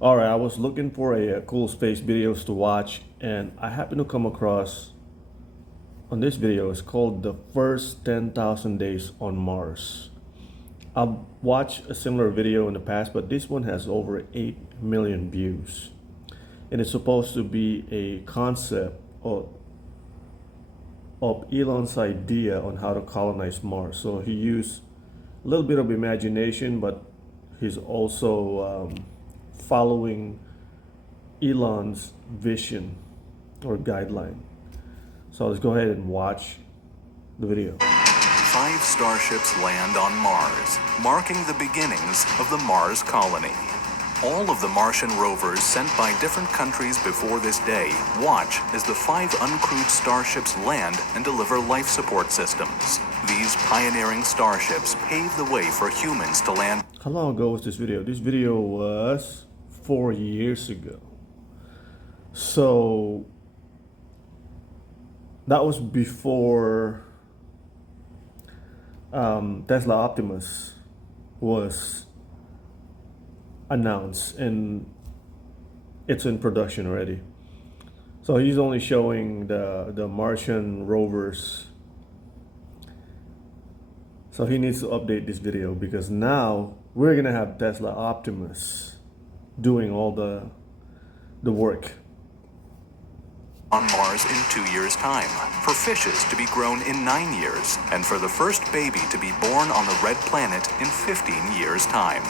All right, I was looking for cool space videos to watch, and I happened to come across on this video. It's called "The First 10,000 Days on Mars." I've watched a similar video in the past, but this one has over 8 million views, and it's supposed to be a concept of Elon's idea on how to colonize Mars. So he used a little bit of imagination, but he's also following Elon's vision or guideline. So let's go ahead and watch the video. 5 starships land on Mars, marking the beginnings of the Mars colony. All of the Martian rovers sent by different countries before this day watch as the 5 uncrewed starships land and deliver life support systems. These pioneering starships pave the way for humans to land. How long ago was this video? This video was 4 years ago. So that was before Tesla Optimus was announced, and it's in production already. So he's only showing the Martian rovers. So he needs to update this video because now we're gonna have Tesla Optimus doing all the work. On Mars in 2 years' time, for fishes to be grown in 9 years, and for the first baby to be born on the red planet in 15 years' time.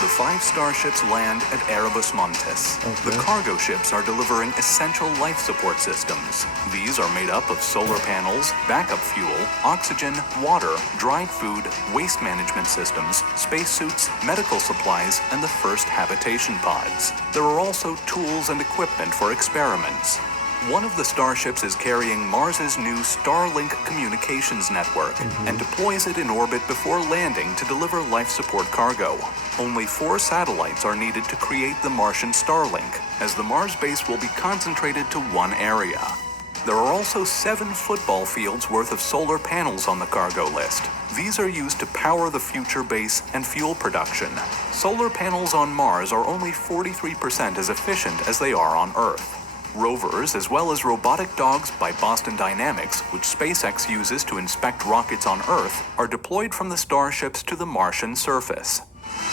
The 5 starships land at Erebus Montes. Okay. The cargo ships are delivering essential life support systems. These are made up of solar panels, backup fuel, oxygen, water, dried food, waste management systems, spacesuits, medical supplies, and the first habitation pods. There are also tools and equipment for experiments. One of the starships is carrying Mars's new Starlink communications network and deploys it in orbit before landing to deliver life support cargo. Only 4 satellites are needed to create the Martian Starlink, as the Mars base will be concentrated to one area. There are also 7 football fields worth of solar panels on the cargo list. These are used to power the future base and fuel production. Solar panels on Mars are only 43% as efficient as they are on Earth. Rovers, as well as robotic dogs by Boston Dynamics, which SpaceX uses to inspect rockets on Earth, are deployed from the starships to the Martian surface.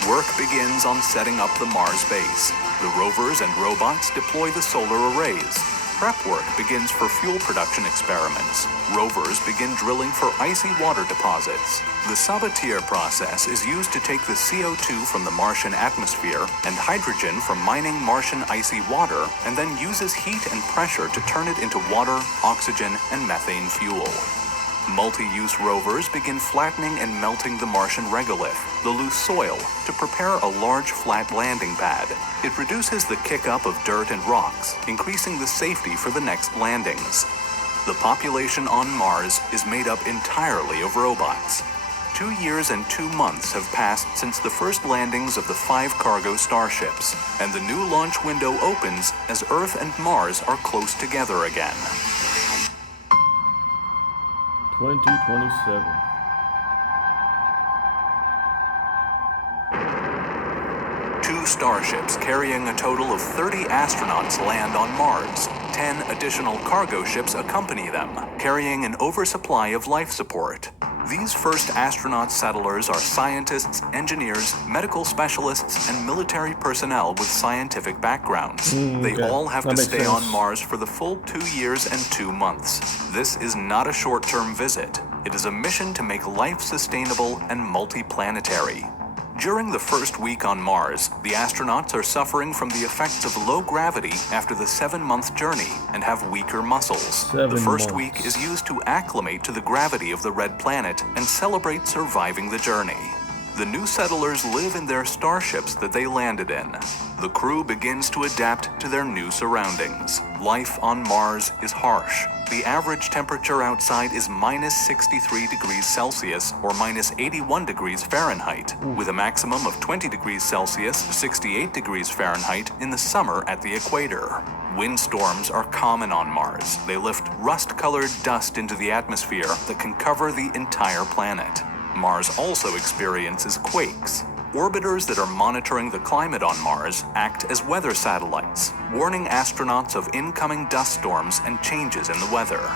Work begins on setting up the Mars base. The rovers and robots deploy the solar arrays. Prep work begins for fuel production experiments. Rovers begin drilling for icy water deposits. The Sabatier process is used to take the CO2 from the Martian atmosphere and hydrogen from mining Martian icy water, and then uses heat and pressure to turn it into water, oxygen, and methane fuel. Multi-use rovers begin flattening and melting the Martian regolith, the loose soil, to prepare a large flat landing pad. It reduces the kick-up of dirt and rocks, increasing the safety for the next landings. The population on Mars is made up entirely of robots. 2 years and 2 months have passed since the first landings of the 5 cargo starships, and the new launch window opens as Earth and Mars are close together again. 2027. Two starships carrying a total of 30 astronauts land on Mars. 10 additional cargo ships accompany them, carrying an oversupply of life support. These first astronaut settlers are scientists, engineers, medical specialists, and military personnel with scientific backgrounds. They all have to stay on Mars for the full 2 years and 2 months. This is not a short-term visit. It is a mission to make life sustainable and multi-planetary. During the first week on Mars, the astronauts are suffering from the effects of low gravity after the 7-month journey and have weaker muscles. The first week is used to acclimate to the gravity of the red planet and celebrate surviving the journey. The new settlers live in their starships that they landed in. The crew begins to adapt to their new surroundings. Life on Mars is harsh. The average temperature outside is minus 63 degrees Celsius or minus 81 degrees Fahrenheit, with a maximum of 20 degrees Celsius, 68 degrees Fahrenheit in the summer at the equator. Windstorms are common on Mars. They lift rust-colored dust into the atmosphere that can cover the entire planet. Mars also experiences quakes. Orbiters that are monitoring the climate on Mars act as weather satellites, warning astronauts of incoming dust storms and changes in the weather.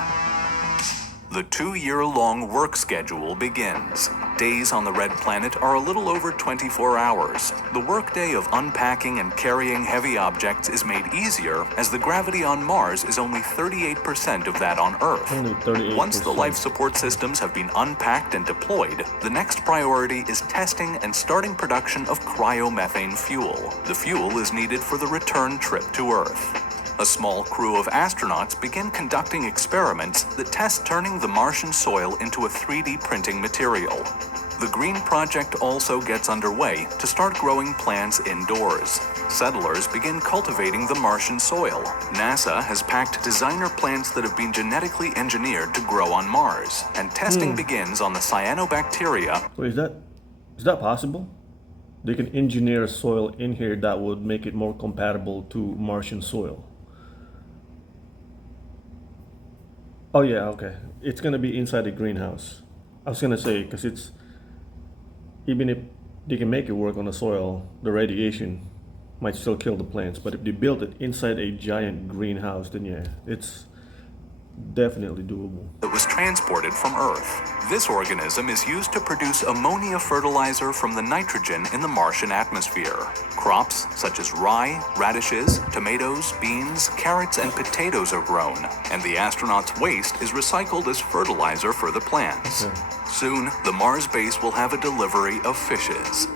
The 2-year-long work schedule begins. Days on the red planet are a little over 24 hours. The workday of unpacking and carrying heavy objects is made easier as the gravity on Mars is only 38% of that on Earth. Only 38%. Once the life support systems have been unpacked and deployed, the next priority is testing and starting production of cryomethane fuel. The fuel is needed for the return trip to Earth. A small crew of astronauts begin conducting experiments that test turning the Martian soil into a 3D printing material. The Green Project also gets underway to start growing plants indoors. Settlers begin cultivating the Martian soil. NASA has packed designer plants that have been genetically engineered to grow on Mars, and testing begins on the cyanobacteria. So is that possible? They can engineer soil in here that would make it more compatible to Martian soil. Oh yeah, okay. It's gonna be inside the greenhouse. I was gonna say, because it's, even if they can make it work on the soil, the radiation might still kill the plants. But if they build it inside a giant greenhouse, then yeah, it's definitely doable. That was transported from Earth. This organism is used to produce ammonia fertilizer from the nitrogen in the Martian atmosphere. Crops such as rye, radishes, tomatoes, beans, carrots, and potatoes are grown, and the astronauts' waste is recycled as fertilizer for the plants. Okay. Soon, the Mars base will have a delivery of fishes.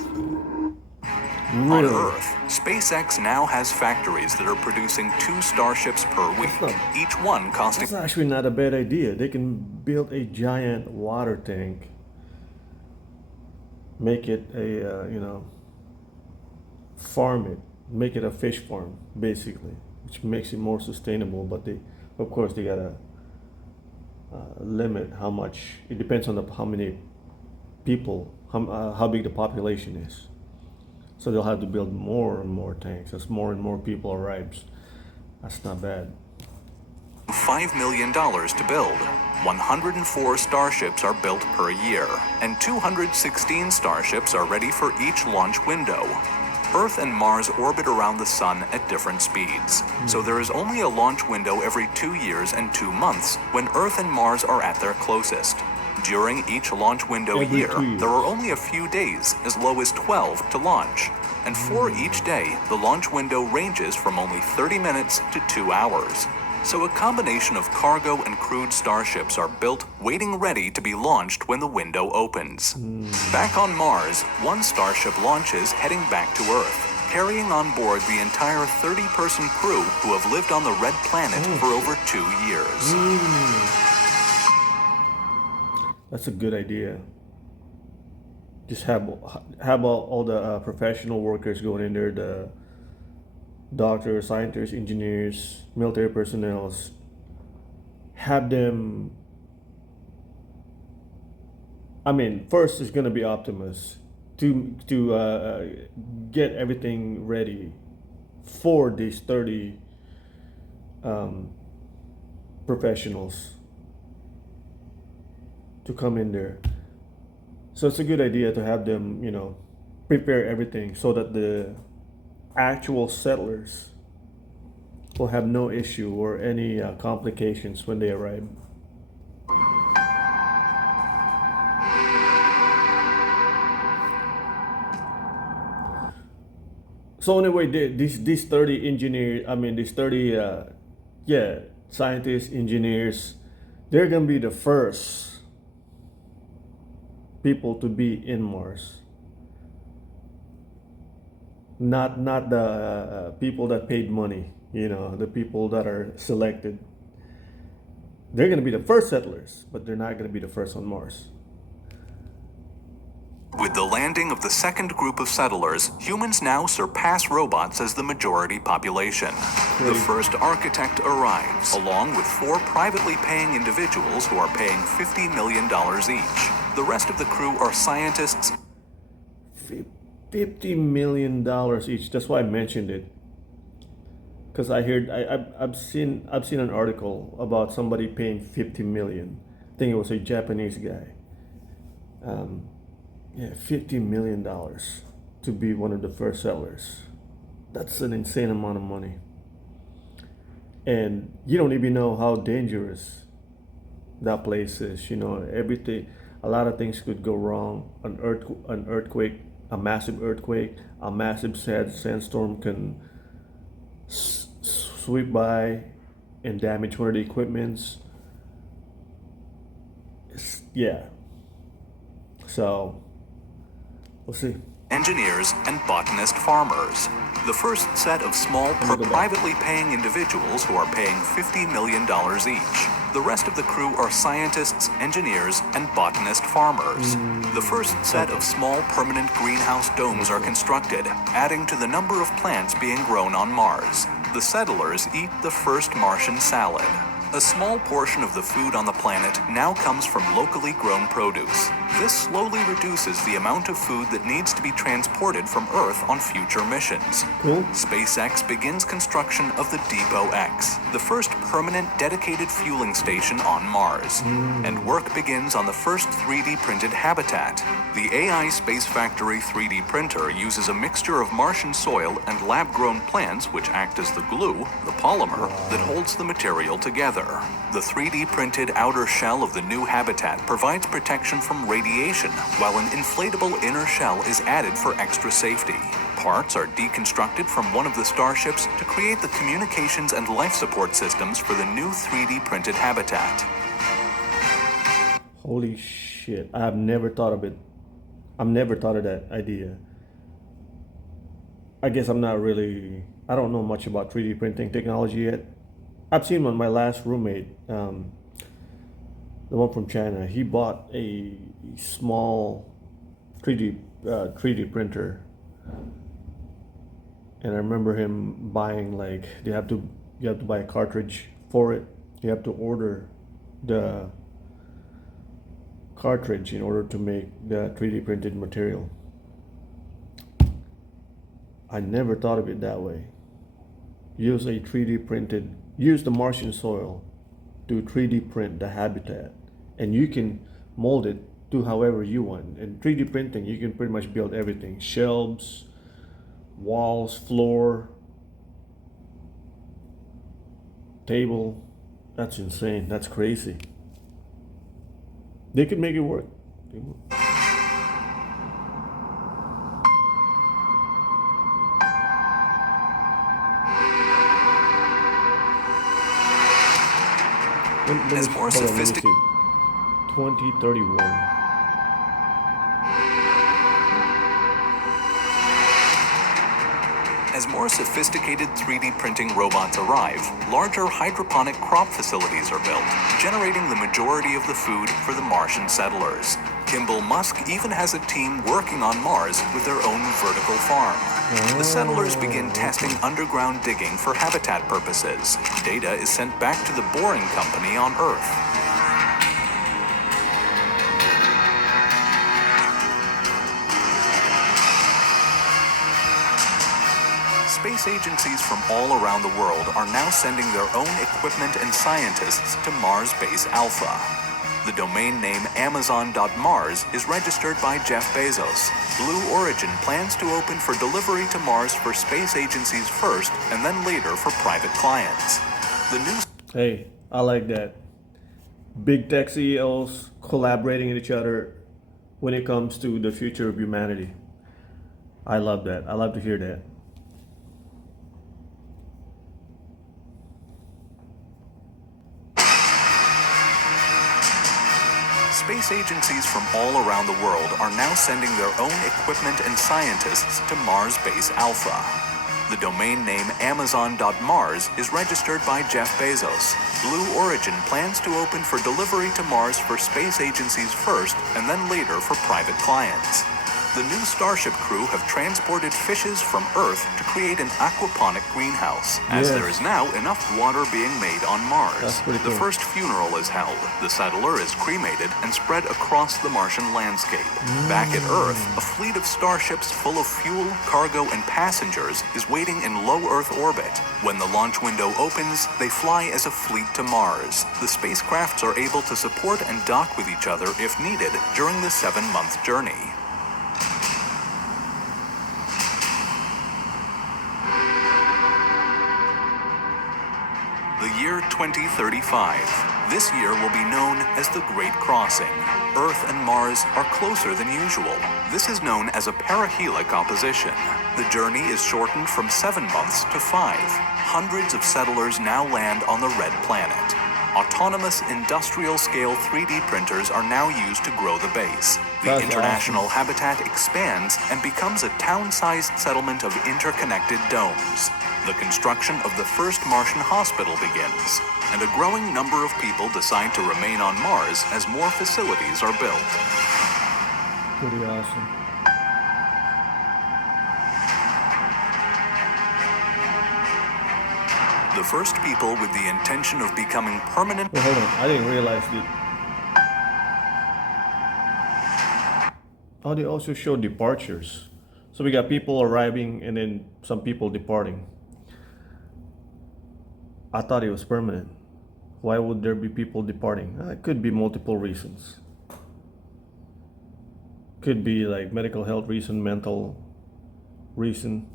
On Really? Earth, SpaceX now has factories that are producing 2 starships per week, each one costing That's actually not a bad idea. They can build a giant water tank, make it a, farm it, make it a fish farm, basically, which makes it more sustainable. But of course, they gotta limit how much. It depends on how many people, how big the population is. So they'll have to build more and more tanks as more and more people arrives. That's not bad. $5 million to build. 104 starships are built per year, and 216 starships are ready for each launch window. Earth and Mars orbit around the Sun at different speeds, so there is only a launch window every 2 years and 2 months when Earth and Mars are at their closest. During each launch window Every year, 2 years. there are only a few days, as low as 12, to launch. And for each day, the launch window ranges from only 30 minutes to 2 hours. So a combination of cargo and crewed starships are built, waiting ready to be launched when the window opens. Back on Mars, one starship launches heading back to Earth, carrying on board the entire 30-person crew who have lived on the red planet for over 2 years. That's a good idea. Just have all the professional workers going in there, the doctors, scientists, engineers, military personnel. Have them. I mean, first is gonna be Optimus to get everything ready for these 30 professionals to come in there. So it's a good idea to have them, prepare everything so that the actual settlers will have no issue or any complications when they arrive. So anyway, these 30 engineers, these 30 scientists, engineers, they're gonna be the first people to be in Mars. Not the people that paid money, the people that are selected. They're gonna be the first settlers, but they're not gonna be the first on Mars. With the landing of the second group of settlers, humans now surpass robots as the majority population. The first architect arrives, along with 4 privately paying individuals who are paying $50 million each. The rest of the crew are scientists. $50 million each. That's why I mentioned it. Because I've seen an article about somebody paying $50 million. I think it was a Japanese guy. Yeah, $50 million to be one of the first settlers. That's an insane amount of money. And you don't even know how dangerous that place is. You know, everything, a lot of things could go wrong. An earthquake, a massive earthquake, a massive sandstorm can sweep by and damage one of the equipments. Yeah. So we'll see. Engineers and botanist farmers. The first set of small, privately paying individuals who are paying $50 million each. The rest of the crew are scientists, engineers, and botanist farmers. The first set of small, permanent greenhouse domes are constructed, adding to the number of plants being grown on Mars. The settlers eat the first Martian salad. A small portion of the food on the planet now comes from locally grown produce. This slowly reduces the amount of food that needs to be transported from Earth on future missions. Cool. SpaceX begins construction of the Depot X, the first permanent dedicated fueling station on Mars. And work begins on the first 3D printed habitat. The AI Space Factory 3D printer uses a mixture of Martian soil and lab-grown plants which act as the glue, the polymer, that holds the material together. The 3D printed outer shell of the new habitat provides protection from radiation, while an inflatable inner shell is added for extra safety. Parts are deconstructed from one of the starships to create the communications and life support systems for the new 3D printed habitat. Holy shit. I've never thought of it. I've never thought of that idea. I guess I don't know much about 3D printing technology yet. I've seen my last roommate, the one from China. He bought a small 3D printer, and I remember him buying you have to buy a cartridge for it. You have to order the cartridge in order to make the 3D printed material. I never thought of it that way. Use the Martian soil to 3D print the habitat, and you can mold it to however you want. In 3D printing, you can pretty much build everything: shelves, walls, floor, table. That's insane. That's crazy. They could make it work. As more sophisticated 2031. As more sophisticated 3D printing robots arrive, larger hydroponic crop facilities are built, generating the majority of the food for the Martian settlers. Kimball Musk even has a team working on Mars with their own vertical farm. The settlers begin testing underground digging for habitat purposes. Data is sent back to the boring company on Earth. Space agencies from all around the world are now sending their own equipment and scientists to Mars Base Alpha. The domain name Amazon.Mars is registered by Jeff Bezos. Blue Origin plans to open for delivery to Mars for space agencies first and then later for private clients. The new Hey, I like that. Big tech CEOs collaborating with each other when it comes to the future of humanity. I love that. I love to hear that. Space agencies from all around the world are now sending their own equipment and scientists to Mars Base Alpha. The domain name Amazon.Mars is registered by Jeff Bezos. Blue Origin plans to open for delivery to Mars for space agencies first and then later for private clients. The new Starship crew have transported fishes from Earth to create an aquaponic greenhouse, as there is now enough water being made on Mars. That's pretty cool. The first funeral is held. The settler is cremated and spread across the Martian landscape. Back at Earth, a fleet of starships full of fuel, cargo, and passengers is waiting in low Earth orbit. When the launch window opens, they fly as a fleet to Mars. The spacecrafts are able to support and dock with each other if needed during the 7-month journey. Year 2035. This year will be known as the Great Crossing. Earth and Mars are closer than usual. This is known as a perihelic opposition. The journey is shortened from 7 months to 5. Hundreds of settlers now land on the red planet. Autonomous industrial-scale 3D printers are now used to grow the base. The That's international habitat expands and becomes a town-sized settlement of interconnected domes. The construction of the first Martian hospital begins, and a growing number of people decide to remain on Mars as more facilities are built. Pretty awesome. The first people with the intention of becoming permanent... Wait, hold on. I didn't realize it. Oh, they also show departures. So we got people arriving and then some people departing. I thought it was permanent. Why would there be people departing? It could be multiple reasons. Could be like medical health reason, mental reason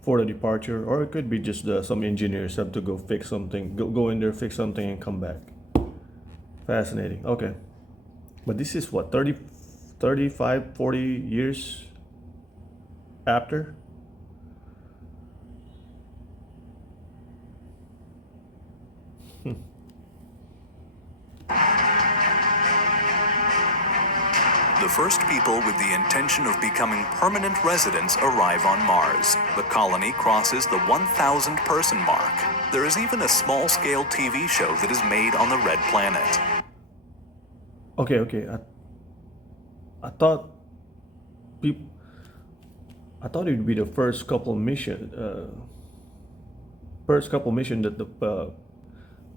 for the departure, or it could be just some engineers have to go fix something, go in there, fix something, and come back. Fascinating. Okay. But this is what, 30, 35, 40 years after? The first people with the intention of becoming permanent residents arrive on Mars. The colony crosses the 1,000 person mark. There is even a small-scale TV show that is made on the red planet. Okay. I thought it would be the first couple mission that the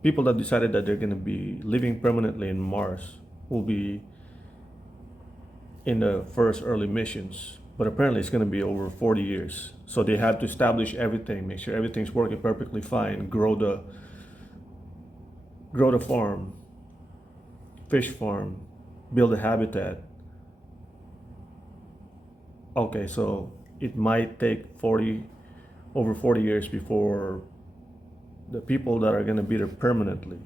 people that decided that they're going to be living permanently in Mars will be in the first early missions, but apparently it's going to be over 40 years. So they have to establish everything, make sure everything's working perfectly fine, grow the farm, fish farm, build a habitat. Okay, so it might take over 40 years before the people that are going to be there permanently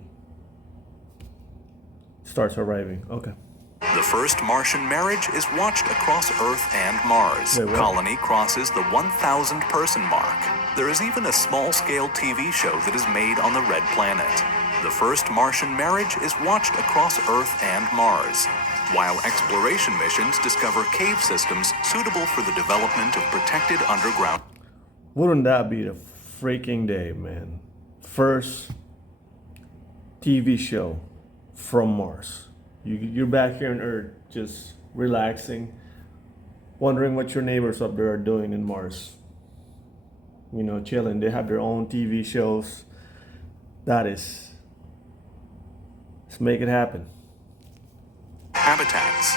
starts arriving. Okay. The first Martian marriage is watched across Earth and Mars. Wait, what? Colony crosses the 1,000 person mark. There is even a small-scale TV show that is made on the red planet. The first Martian marriage is watched across Earth and Mars, while exploration missions discover cave systems suitable for the development of protected underground. Wouldn't that be the freaking day, man? First TV show from Mars. You're back here on Earth, just relaxing, wondering what your neighbors up there are doing in Mars. You know, chilling. They have their own TV shows. Let's make it happen. Habitats.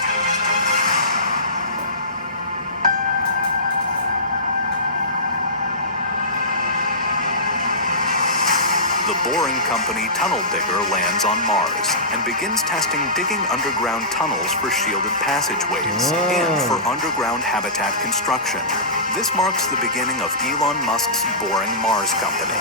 The boring company Tunnel Digger lands on Mars and begins testing digging underground tunnels for shielded passageways and for underground habitat construction. This marks the beginning of Elon Musk's boring Mars company.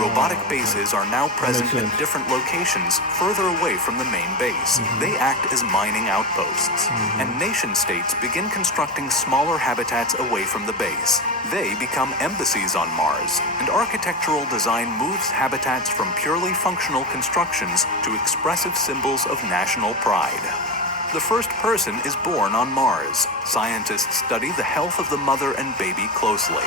Robotic bases are now present at different locations further away from the main base. They act as mining outposts. And nation-states begin constructing smaller habitats away from the base. They become embassies on Mars, and architectural design moves habitats from purely functional constructions to expressive symbols of national pride. The first person is born on Mars. Scientists study the health of the mother and baby closely.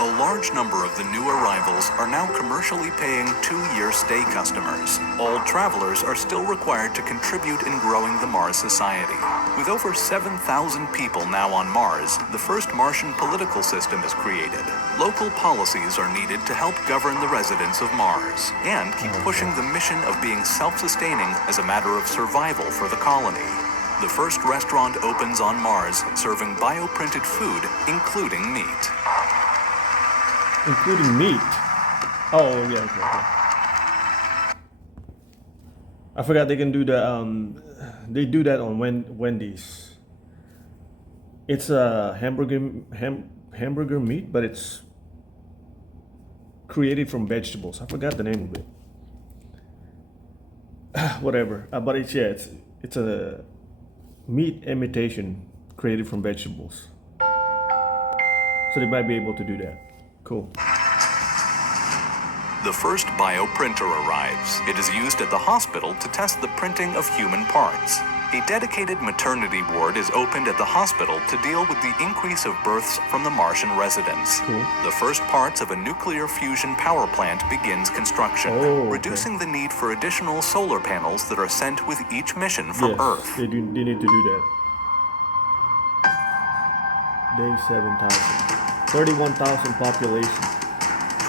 A large number of the new arrivals are now commercially paying 2-year stay customers. All travelers are still required to contribute in growing the Mars society. With over 7,000 people now on Mars, the first Martian political system is created. Local policies are needed to help govern the residents of Mars and keep pushing the mission of being self-sustaining as a matter of survival for the colony. The first restaurant opens on Mars, serving bioprinted food, including meat. Including meat. Oh, yeah, okay. I forgot they can do They do that on Wendy's. It's a hamburger meat, but it's created from vegetables. I forgot the name of it. Whatever. But it's a meat imitation created from vegetables. So they might be able to do that. Cool. The first bioprinter arrives. It is used at the hospital to test the printing of human parts. A dedicated maternity ward is opened at the hospital to deal with the increase of births from the Martian residents. Cool. The first parts of a nuclear fusion power plant begins construction, Oh, okay. reducing the need for additional solar panels that are sent with each mission from Yes, Earth. they need to do that. Day 7,000. 31,000 population.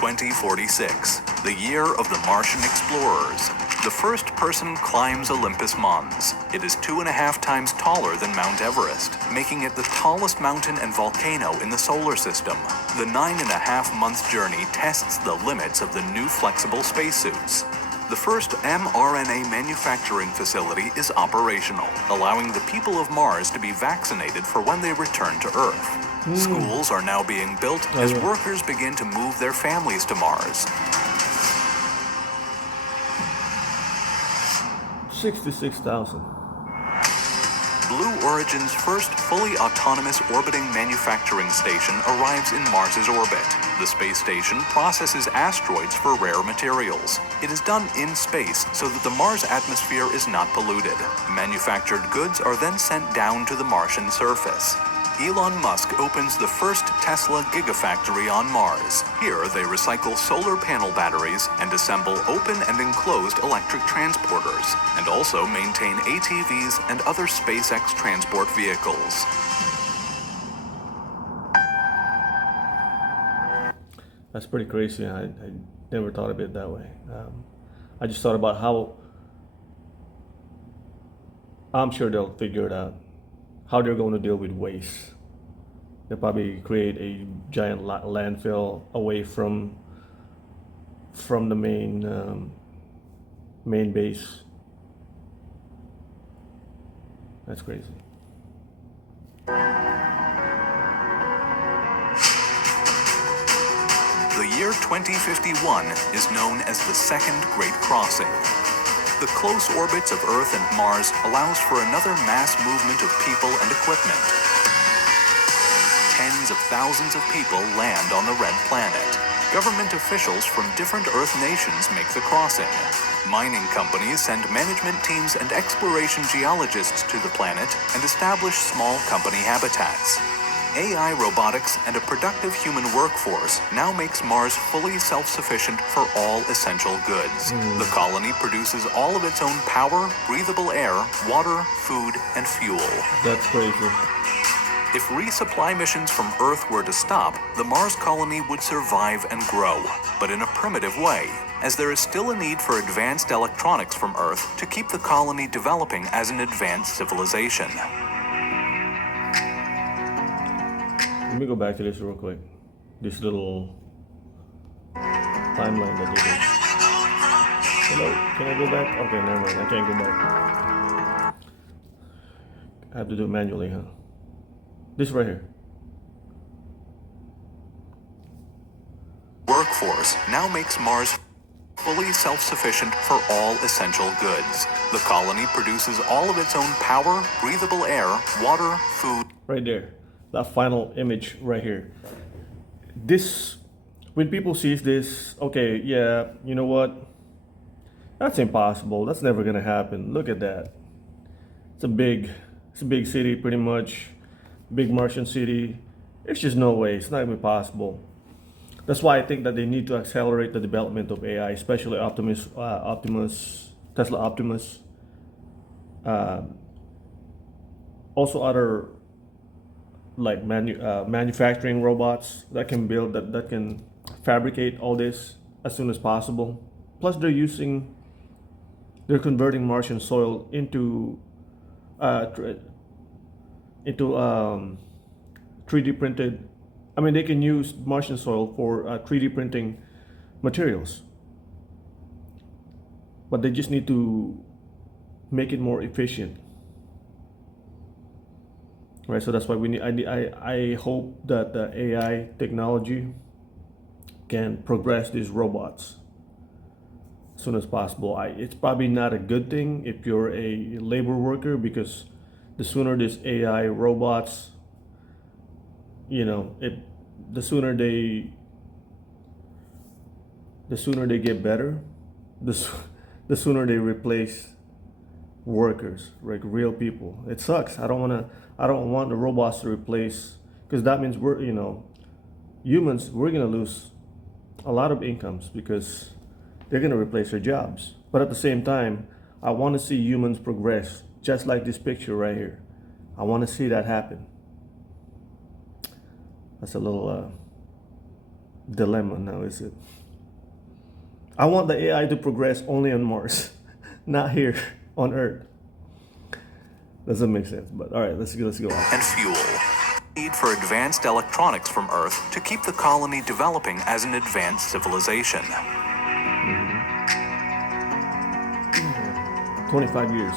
2046, the year of the Martian explorers. The first person climbs Olympus Mons. It is 2.5 times taller than Mount Everest, making it the tallest mountain and volcano in the solar system. The 9.5-month journey tests the limits of the new flexible spacesuits. The first mRNA manufacturing facility is operational, allowing the people of Mars to be vaccinated for when they return to Earth. Schools are now being built as workers begin to move their families to Mars. 66,000. Blue Origin's first fully autonomous orbiting manufacturing station arrives in Mars's orbit. The space station processes asteroids for rare materials. It is done in space so that the Mars atmosphere is not polluted. Manufactured goods are then sent down to the Martian surface. Elon Musk opens the first Tesla Gigafactory on Mars. Here, they recycle solar panel batteries and assemble open and enclosed electric transporters, and also maintain ATVs and other SpaceX transport vehicles. That's pretty crazy. I never thought of it that way. I just thought about how I'm sure they'll figure it out. How they're going to deal with waste. They'll probably create a giant landfill away from the main base. That's crazy. The year 2051 is known as the Second Great Crossing. The close orbits of Earth and Mars allows for another mass movement of people and equipment. Tens of thousands of people land on the Red Planet. Government officials from different Earth nations make the crossing. Mining companies send management teams and exploration geologists to the planet and establish small company habitats. AI robotics and a productive human workforce now makes Mars fully self-sufficient for all essential goods. The colony produces all of its own power, breathable air, water, food, and fuel. That's crazy. If resupply missions from Earth were to stop, the Mars colony would survive and grow, but in a primitive way, as there is still a need for advanced electronics from Earth to keep the colony developing as an advanced civilization. Let me go back to this real quick. This little timeline that they did. Hello, can I go back? Okay, never mind. I can't go back. I have to do it manually, huh? This right here. Workforce now makes Mars fully self-sufficient for all essential goods. The colony produces all of its own power, breathable air, water, food. Right there. That final image right here. This, when people see this, okay, yeah, you know what? That's impossible. That's never gonna happen. Look at that. It's a big city, pretty much. Big Martian city. It's just no way. It's not even possible. That's why I think that they need to accelerate the development of AI, especially Tesla Optimus. Also other like manufacturing robots that can build that can fabricate all this as soon as possible. Plus they're converting Martian soil into 3D printed. I mean, they can use Martian soil for 3D printing materials, but they just need to make it more efficient. right? So that's why we need. I hope that the AI technology can progress these robots as soon as possible. It's probably not a good thing if you're a labor worker, because the sooner these AI robots, you know, it, the sooner they the sooner they get better, the, the sooner they replace workers, like real people. It sucks. I don't want the robots to replace, because that means we're, you know, humans, we're gonna lose a lot of incomes because they're gonna replace their jobs. But at the same time, I want to see humans progress, just like this picture right here. I want to see that happen. That's a little dilemma now, is it? I want the AI to progress only on Mars, not here on Earth. Doesn't make sense, but all right, let's go. And fuel. Need for advanced electronics from Earth to keep the colony developing as an advanced civilization. 25 years.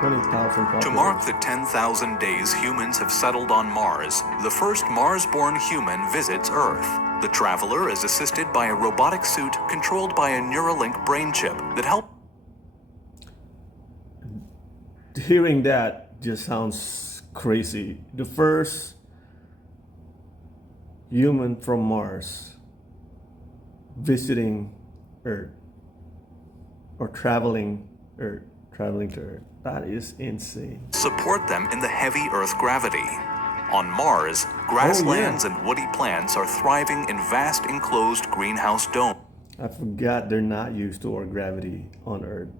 20,000 To mark the 10,000 days humans have settled on Mars, the first Mars-born human visits Earth. The traveler is assisted by a robotic suit controlled by a Neuralink brain chip that helps. Hearing that just sounds crazy. The first human from Mars visiting Earth, or traveling to Earth. That is insane. Support them in the heavy Earth gravity. On Mars, grasslands and woody plants are thriving in vast enclosed greenhouse domes. I forgot they're not used to our gravity on Earth.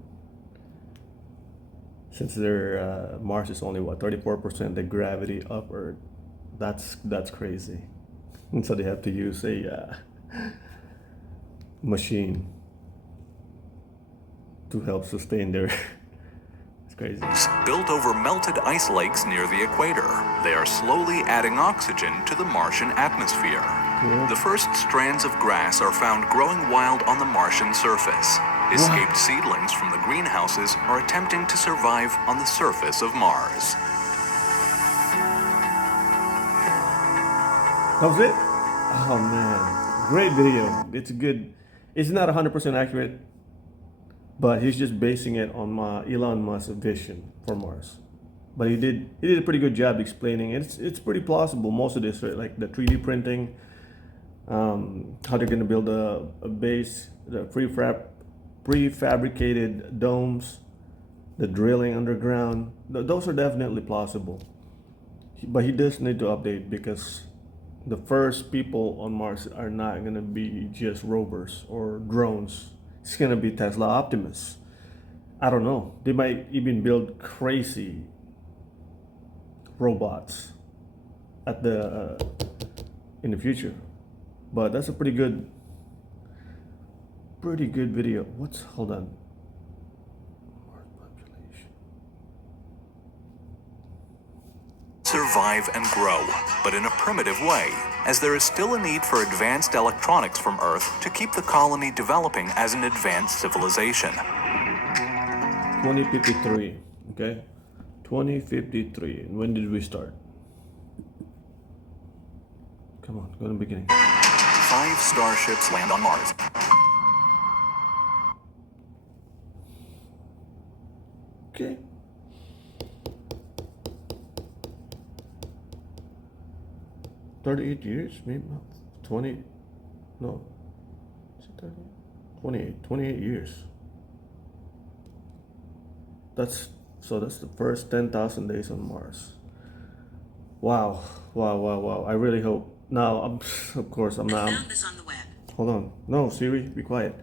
Since their Mars is only what 34% the gravity of Earth. That's crazy. And so they have to use a machine to help sustain their. It's crazy. Built over melted ice lakes near the equator, they are slowly adding oxygen to the Martian atmosphere. Cool. The first strands of grass are found growing wild on the Martian surface. Escaped seedlings from the greenhouses are attempting to survive on the surface of Mars. That was it? Oh man, great video. It's good. It's not 100% accurate, but he's just basing it on my Elon Musk's vision for Mars. But he did a pretty good job explaining it. It's pretty plausible, most of this, right? Like the 3D printing, how they're gonna build a base, the prefabricated domes, the drilling underground. Those are definitely plausible. But he does need to update, because the first people on Mars are not going to be just rovers or drones. It's going to be Tesla Optimus. I don't know. They might even build crazy robots at the in the future. But that's a pretty good video. Hold on. Mars population. Survive and grow, but in a primitive way, as there is still a need for advanced electronics from Earth to keep the colony developing as an advanced civilization. 2053, okay? 2053. When did we start? Come on, go to the beginning. 5 starships land on Mars. Okay. $38 years, maybe not 20. No, is it 30? 28 years. That's the first 10,000 days on Mars. Wow. I really hope. Now, of course, I'm not. Found this on the web. Hold on. No, Siri, be quiet.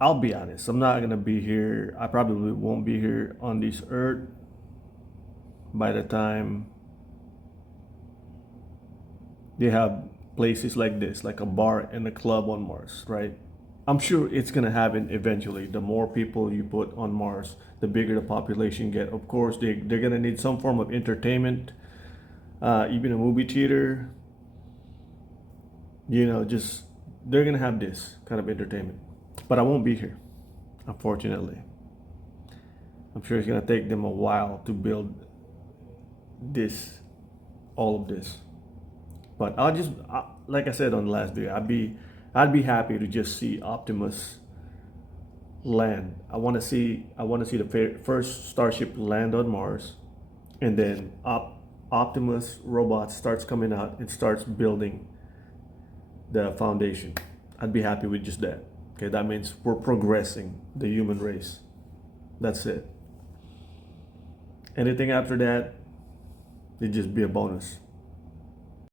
I'll be honest. I'm not gonna be here. I probably won't be here on this Earth by the time they have places like this, like a bar and a club on Mars, right? I'm sure it's gonna happen eventually. The more people you put on Mars, the bigger the population get. Of course, they're gonna need some form of entertainment, even a movie theater. You know, just they're gonna have this kind of entertainment. But I won't be here. unfortunately. I'm sure it's gonna take them a while to build this, all of this. But like I said on the last video, I'd be happy to just see Optimus land. I want to see the first starship land on Mars, and then Optimus robot starts coming out and starts building the foundation. I'd be happy with just that. Okay, that means we're progressing the human race. That's it. Anything after that, it'd just be a bonus.